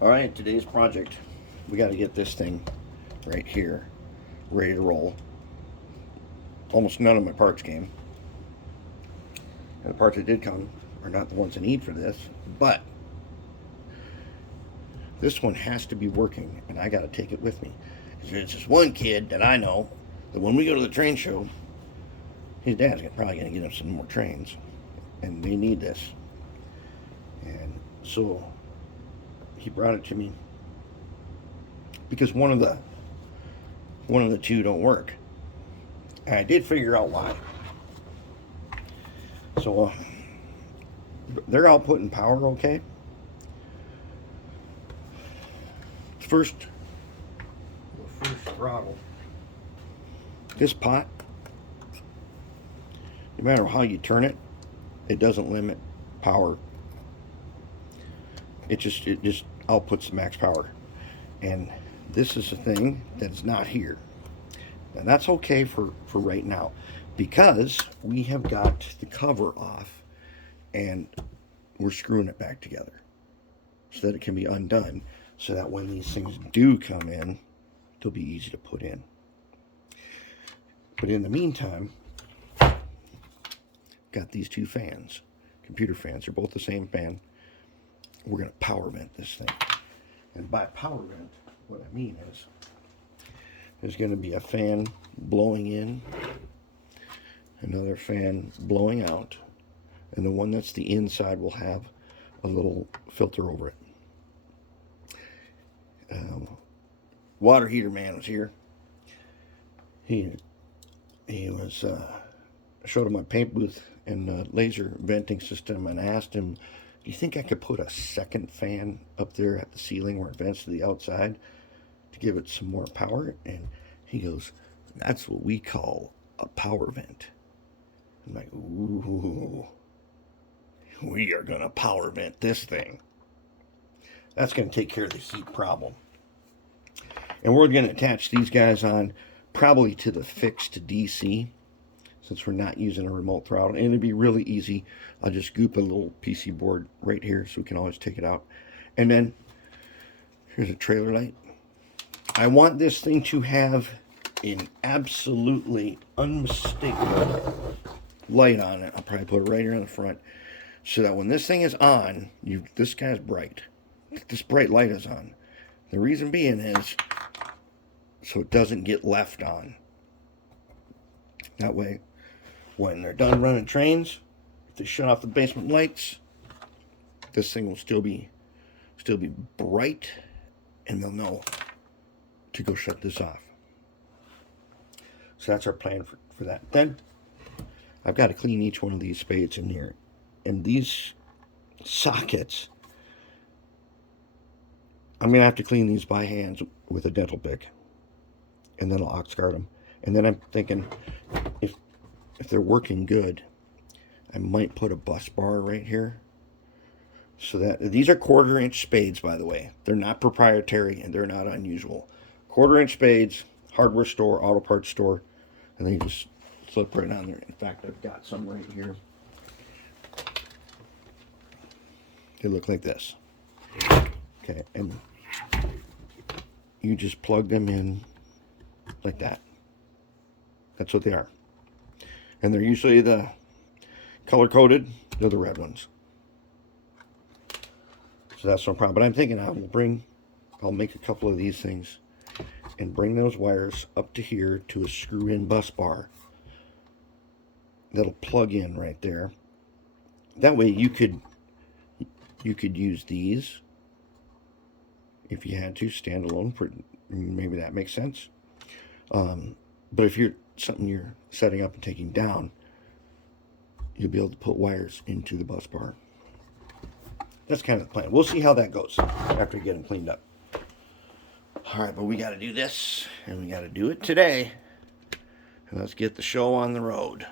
All right, today's project, we got to get this thing right here ready to roll. Almost none of my parts came. And the parts that did come are not the ones I need for this, but this one has to be working, and I got to take it with me. There's this one kid that I know that when we go to the train show, his dad's probably going to get him some more trains, and they need this. And so he brought it to me because one of the two don't work. And I did figure out why. So they're outputting power okay. First throttle. This pot, no matter how you turn it, it doesn't limit power. It just outputs the max power. And this is a thing that's not here. And that's okay for right now, because we have got the cover off and we're screwing it back together so that it can be undone, so that when these things do come in, they'll be easy to put in. But in the meantime, got these two fans, computer fans. They're both the same fan. We're going to power vent this thing. And by power vent, what I mean is there's going to be a fan blowing in, another fan blowing out, and the one that's the inside will have a little filter over it. Water heater man was here. He was showed him my paint booth and laser venting system, and I asked him, "Do you think I could put a second fan up there at the ceiling where it vents to the outside to give it some more power?" And he goes, "That's what we call a power vent." I'm like, "Ooh, we are gonna power vent this thing." That's gonna take care of the heat problem. And we're going to attach these guys on probably to the fixed DC, since we're not using a remote throttle. And it'd be really easy. I'll just goop a little PC board right here so we can always take it out. And then here's a trailer light. I want this thing to have an absolutely unmistakable light on it. I'll probably put it right here on the front, so that when this thing is on, this guy's bright. This bright light is on. The reason being is so it doesn't get left on. That way, when they're done running trains, if they shut off the basement lights, this thing will still be bright, and they'll know to go shut this off. So that's our plan for that. Then I've got to clean each one of these spades in here, and these sockets, I'm going to have to clean these by hand with a dental pick, and then I'll ox guard them. And then I'm thinking, if they're working good, I might put a bus bar right here, so that these are 1/4-inch spades, by the way. They're not proprietary and they're not unusual. 1/4-inch spades, hardware store, auto parts store, and then you just slip right on there. In fact, I've got some right here. They look like this. Okay, and you just plug them in like that. That's what they are. And they're usually the color-coded. They're the red ones. So that's no problem. But I'm thinking I'll make a couple of these things and bring those wires up to here to a screw-in bus bar that'll plug in right there. That way you could use these if you had to, standalone. Maybe that makes sense. But if you're setting up and taking down, you'll be able to put wires into the bus bar. That's kind of the plan. We'll see how that goes after we get them cleaned up. All right, but we got to do this, and we got to do it today. And let's get the show on the road.